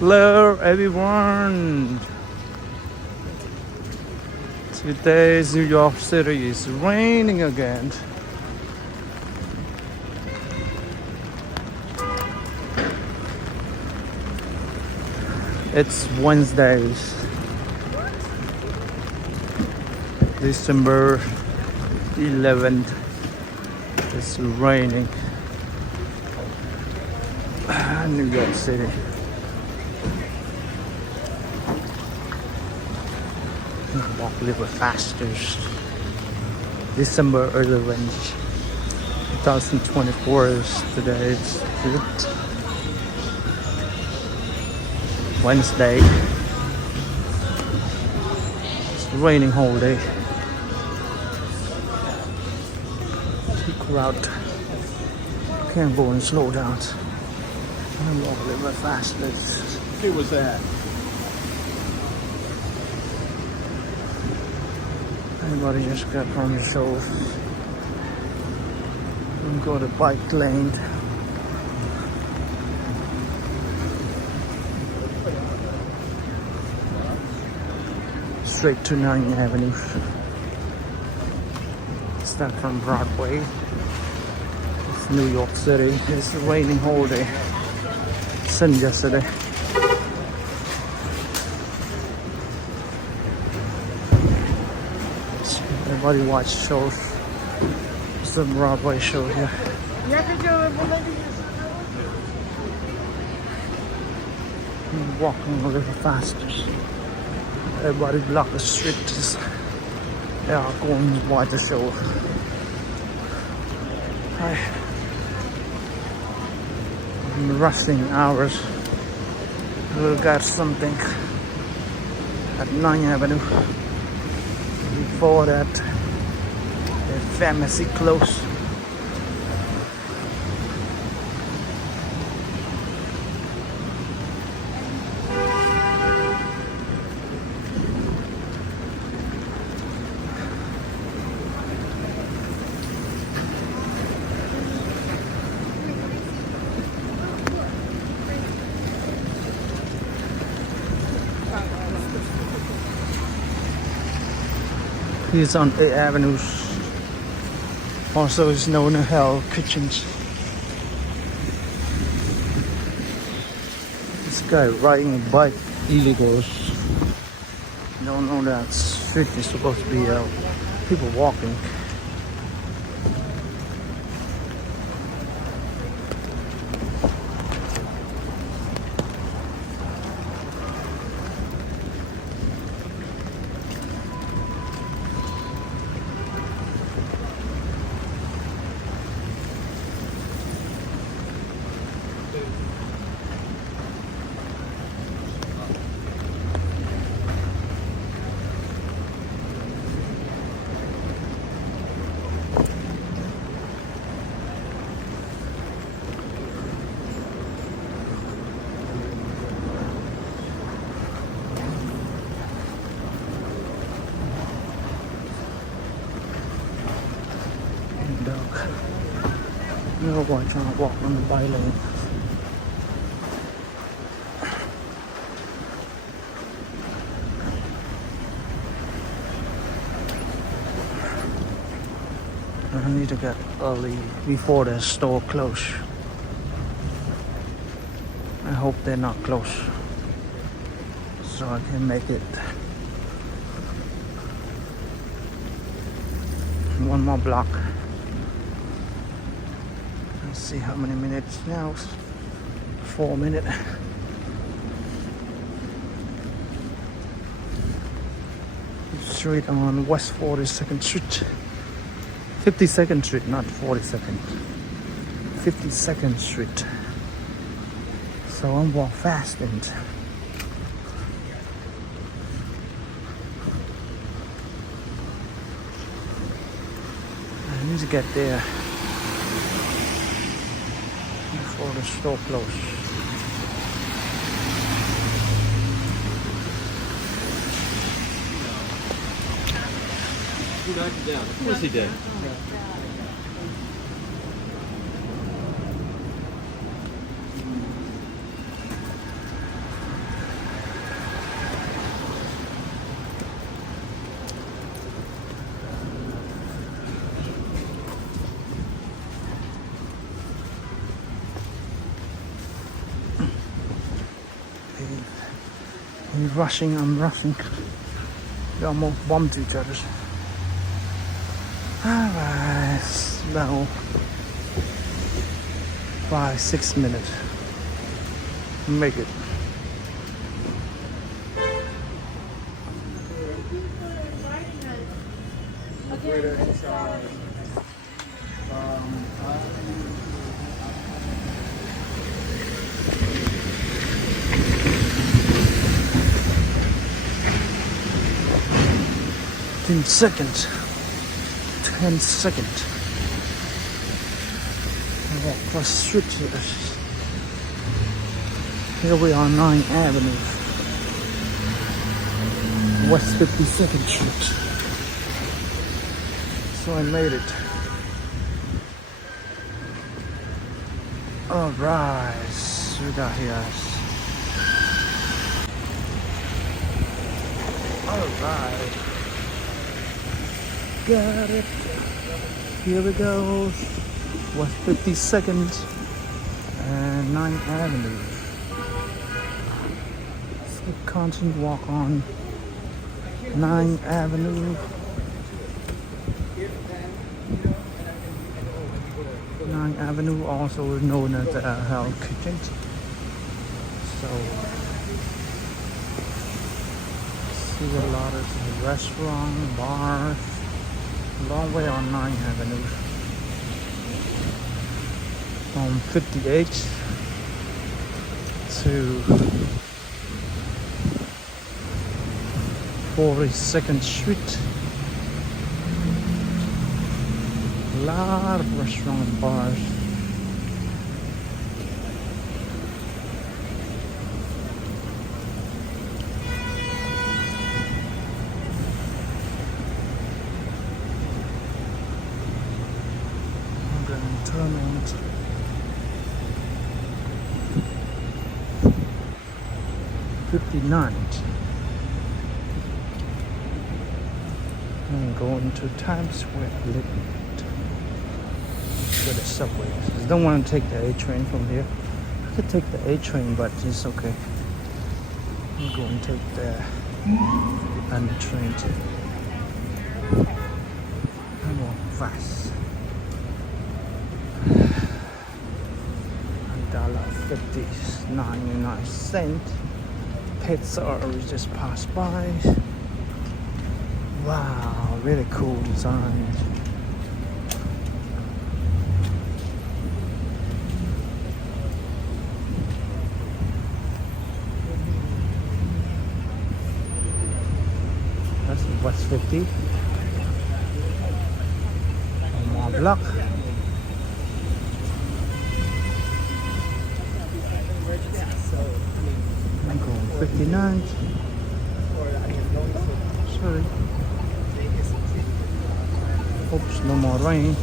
Hello everyone. Today's New York City is raining again. It's Wednesday, December 11th. It's raining. New York City. Walk a little faster. December 11th, 2024 is today. It's Wednesday. It's raining whole day. Crowd. Can't go and slow down. I'm walk a little bit faster. Who was that? Anybody just got from the show and go to bike lane. Straight to 9th Avenue. Start from Broadway. It's New York City. It's raining whole day. Since yesterday. Everybody watch shows. It's a Broadway show here. I'm walking a little faster. Everybody block the streets. They are going to watch the show. I'm rushing hours. We got something at 9th Avenue. Before that, the pharmacy closed. He's on 8th Avenue. Also is known as Hell Kitchens. This guy riding a bike illegals. Don't know that street is supposed to be people walking. Dog. Little boy trying to walk on the bike lane. I need to get early before the store close. I hope they're not close, so I can make it. One more block. Let's see how many minutes now. 4 minutes. Street on West 42nd Street. 52nd Street, not 42nd. 52nd Street. So I'm walking fast and I need to get there before the store closes. He knocked it down. Of course he did. He's rushing, I'm rushing. We almost bumped each other. Alright, about 5-6 minutes. Make it. In seconds. 10 seconds. Walk across the street here. Here we are, 9th Avenue, West 52nd Street. So I made it. Alright, we got here. Alright. Got it. Here we go. West 52nd and 9th Avenue. Let's continue walk on 9th Avenue. 9th Avenue, also known as the Hell Kitchen. So, see a lot of restaurants, bars. Long way on 9th Avenue. From 58th to 42nd Street. A lot of restaurants and bars. I'm going to turn on 59th. I'm going to Times Square Living where the subway is. I don't want to take the A train from here. I could take the A train, but it's okay. I'm going to take the under train too. I'm going fast. $1.50.99. Pizza we just passed by. Wow, really cool design. That's West 50. One more block. I'm going 59. Sorry. Oops, no more rain.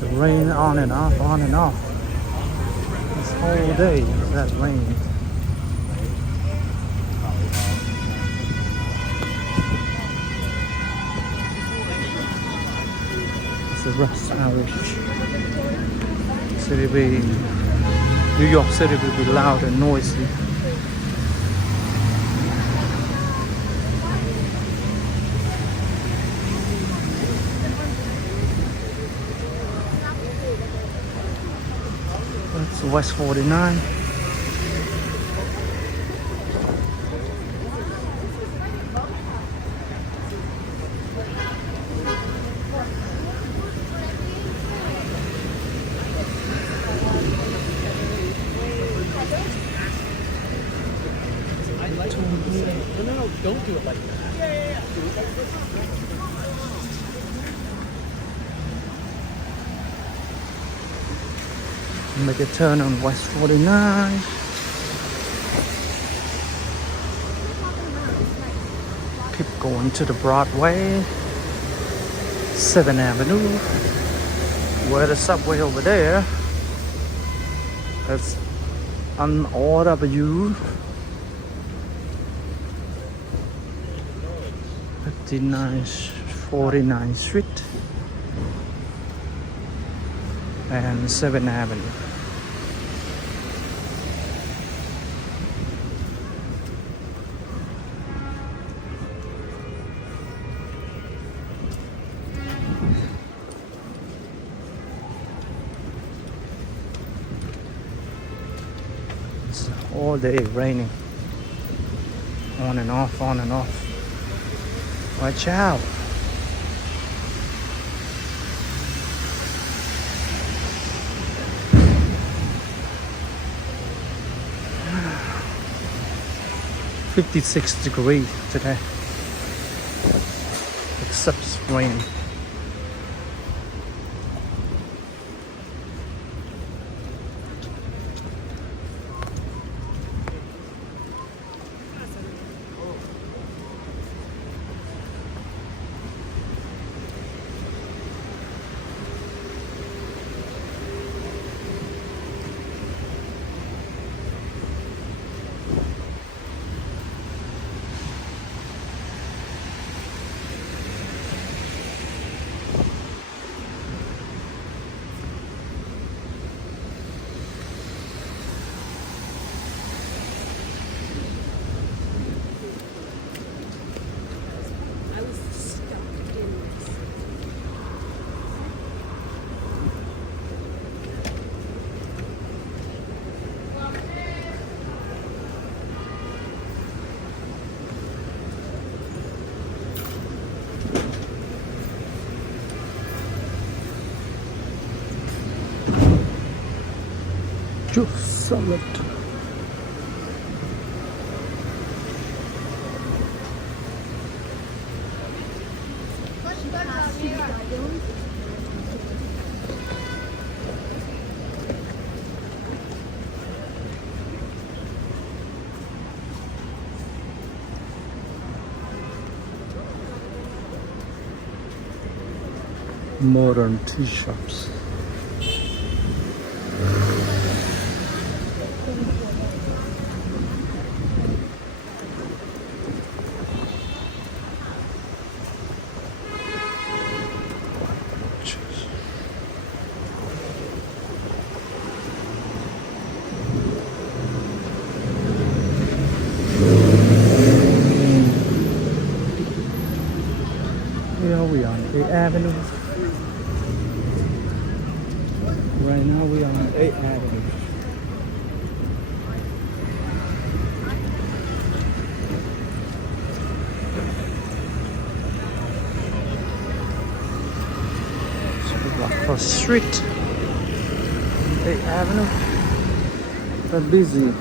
The rain on and off, on and off. This whole day, that rain. It's a rush hour. City be, New York City will be loud and noisy. That's West 49. No, don't do it like that. Make a turn on West 49. Keep going to the Broadway, 7th Avenue. Where the subway over there. That's on OW. 49th Street and 7th Avenue. All day raining. On and off, on and off. Watch out. $56 today. Except rain. Juice salad. Modern tea shops. Here we are on 8th Avenue. Right now we are on 8th Avenue. So we walk across the street. 8th Avenue. But busy.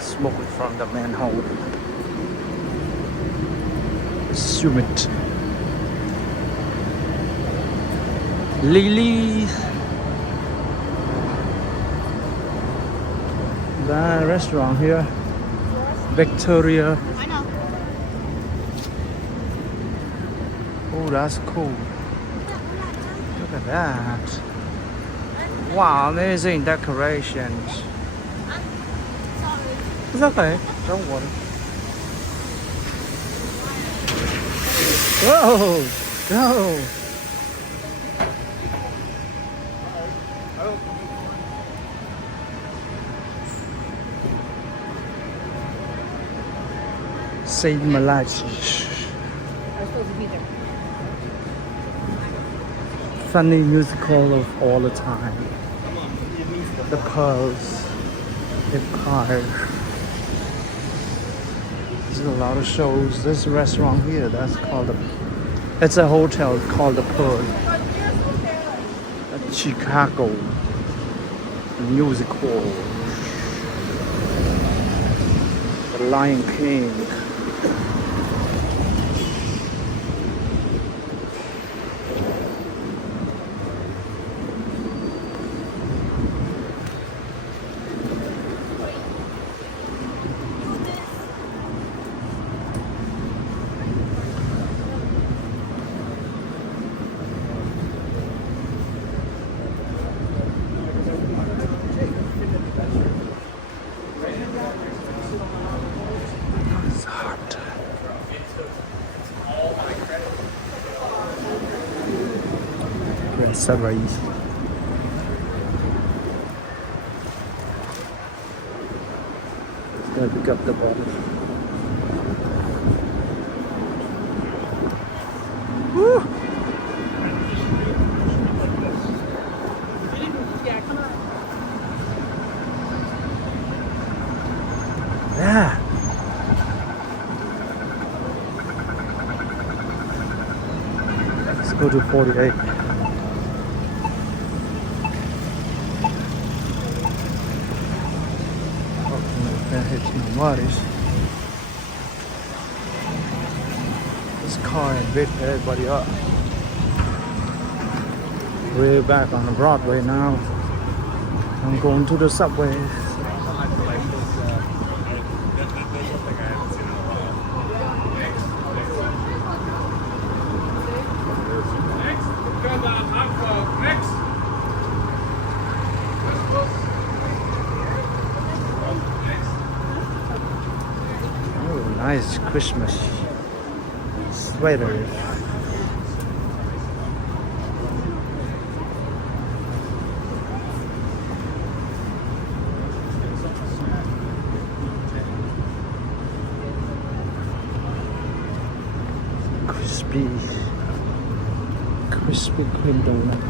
Smoking from the manhole. It's humid. Lily. The restaurant here. Victoria. I know. Oh, that's cool. Look at that. Wow, amazing decorations. It's okay, don't worry. Whoa, go. Saint Malachi. I was supposed to be there. Funny musical of all the time. The Pearls, Empire. There's a lot of shows. This restaurant here, that's called it's a hotel called the Pearl. Chicago Music Hall. The Lion King. sunrise. Gotta pick up the bottle. Woo! Yeah. Let's go to 48. This car and beat everybody up. We're back on the Broadway now. I'm going to the subway. Oh, nice Christmas sweater. Crispy cream donut.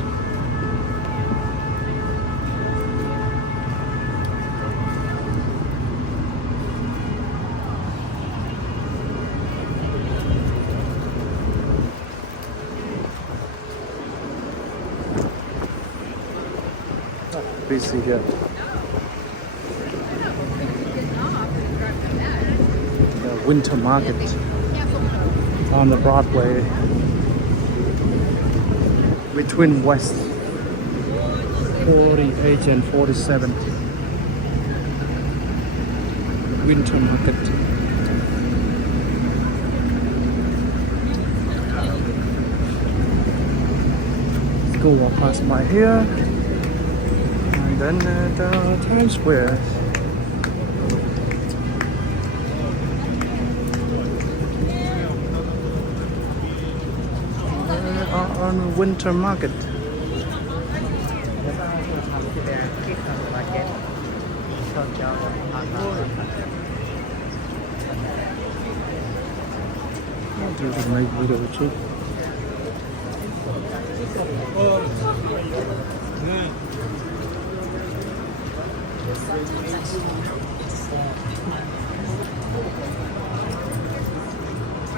Busy here. The winter market on the Broadway between West 48 and 47. Winter market. Let's go walk past by here. And then the Times Square. On winter market. There's a nice video too.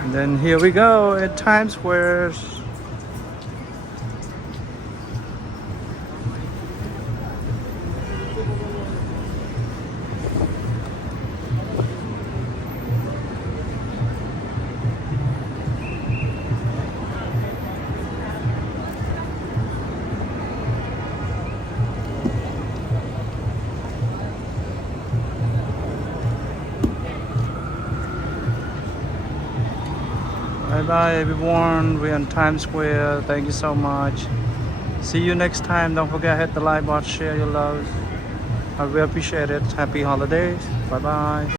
And then here we go at Times Square. Bye bye everyone, we're on Times Square. Thank you so much. See you next time. Don't forget, hit the like button, share your love. I really appreciate it. Happy holidays. Bye bye.